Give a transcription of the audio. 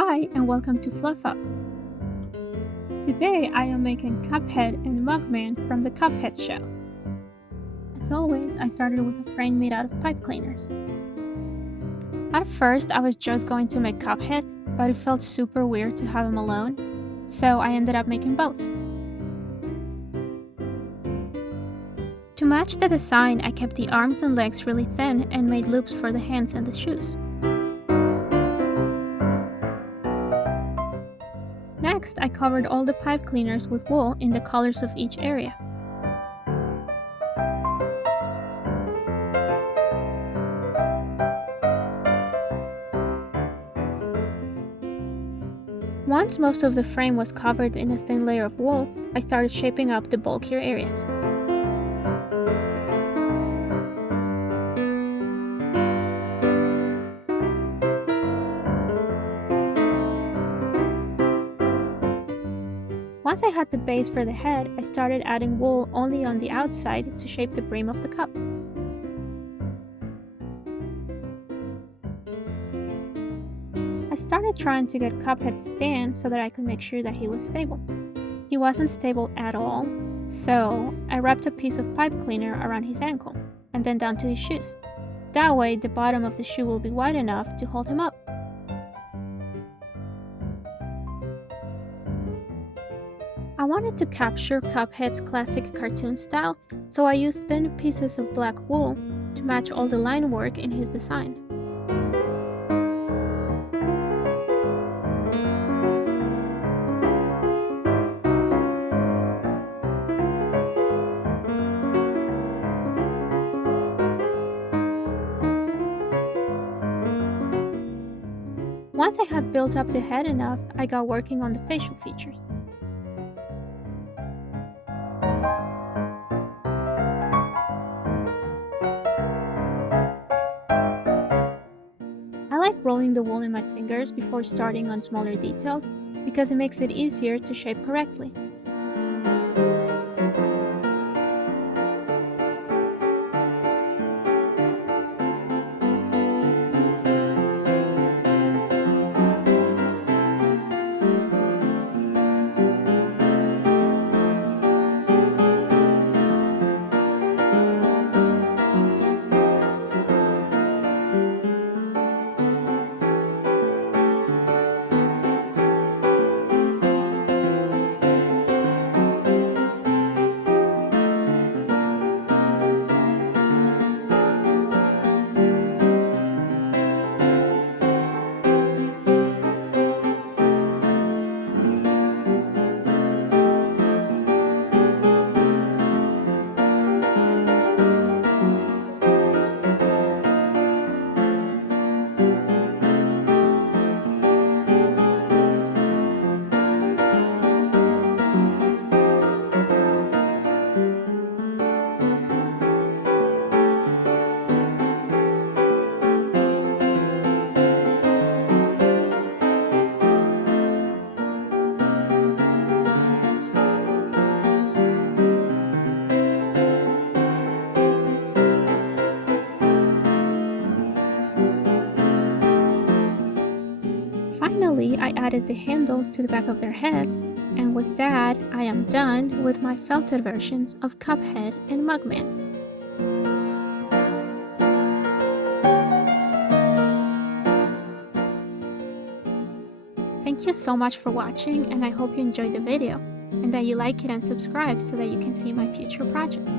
Hi and welcome to Fluff Up. Today I am making Cuphead and Mugman from the Cuphead show. As always, I started with a frame made out of pipe cleaners. At first I was just going to make Cuphead, but it felt super weird to have him alone, so I ended up making both. To match the design, I kept the arms and legs really thin and made loops for the hands and the shoes. Next, I covered all the pipe cleaners with wool in the colors of each area. Once most of the frame was covered in a thin layer of wool, I started shaping up the bulkier areas. Once I had the base for the head, I started adding wool only on the outside to shape the brim of the cup. I started trying to get Cuphead to stand so that I could make sure that he was stable. He wasn't stable at all, so I wrapped a piece of pipe cleaner around his ankle, and then down to his shoes. That way, the bottom of the shoe will be wide enough to hold him up. I wanted to capture Cuphead's classic cartoon style, so I used thin pieces of black wool to match all the line work in his design. Once I had built up the head enough, I got working on the facial features. I like rolling the wool in my fingers before starting on smaller details because it makes it easier to shape correctly. Finally, I added the handles to the back of their heads, and with that, I am done with my felted versions of Cuphead and Mugman. Thank you so much for watching, and I hope you enjoyed the video, and that you like it and subscribe so that you can see my future projects.